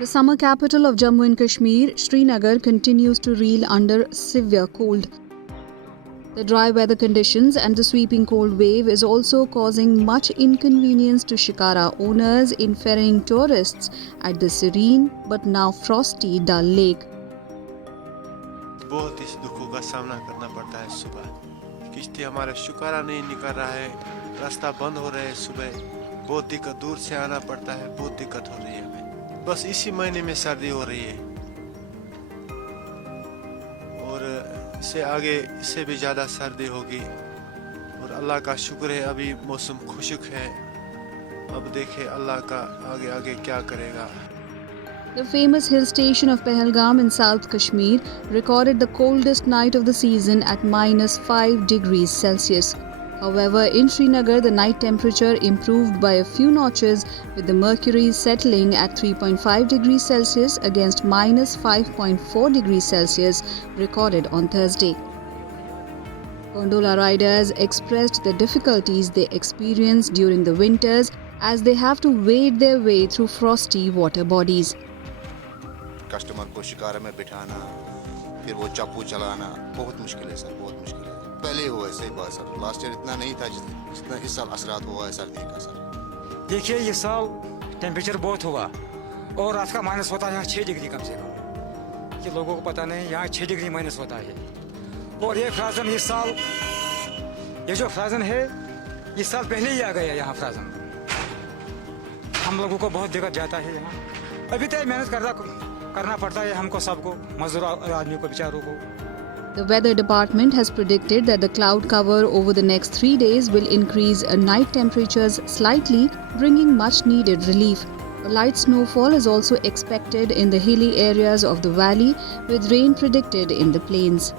The summer capital of Jammu and Kashmir, Srinagar, continues to reel under severe cold. The dry weather conditions and the sweeping cold wave is also causing much inconvenience to Shikara owners in ferrying tourists at the serene but now frosty Dal Lake. बहुत इस दुखों का सामना करना पड़ता है। सुबह किश्ती हमारे शिकारा नहीं निकल रहा है, रास्ता बंद हो रहा है। सुबह बहुत दिक्कत, दूर से आना पड़ता है, बहुत दिक्कत हो रही है हमें। बस इसी महीने में सर्दी हो रही है और इससे आगे इससे भी ज़्यादा सर्दी होगी। और अल्लाह का शुक्र है अभी मौसम खुशक है। अब देखें अल्लाह का आगे आगे क्या करेगा। The famous hill station of Pahalgam in South Kashmir recorded the coldest night of the season at -5 degrees Celsius. However, in Srinagar, the night temperature improved by a few notches, with the mercury settling at 3.5 degrees Celsius against -5.4 degrees Celsius recorded on Thursday. Gondola riders expressed the difficulties they experience during the winters as they have to wade their way through frosty water bodies. Customer को शिकारा में बिठाना, फिर वो चापू चलाना बहुत मुश्किल है सर, बहुत मुश्किल है। पहले हुआ ऐसे ही बात सर, लास्ट ईयर इतना नहीं था जितना इस साल असरात हुआ है सर्दी का सर। देखिए ये साल टेम्परेचर बहुत हुआ और रात का माइनस होता है यहाँ 6 डिग्री कम से कम। ये लोगों को पता नहीं, यहाँ 6 डिग्री माइनस होता है। और ये फ्राजन इस साल, ये जो फ्राजन है इस साल पहले ही आ गया यहाँ फ्राजन। हम लोगों को बहुत दिक्कत जाता है यहाँ। अभी तो मेहनत करना पड़ता है हमको, सबको, मजदूर आदमी को, बेचारों को। The weather department has predicted that the cloud cover over the next 3 days will increase night temperatures slightly, bringing much needed relief. A light snowfall is also expected in the hilly areas of the valley, with rain predicted in the plains.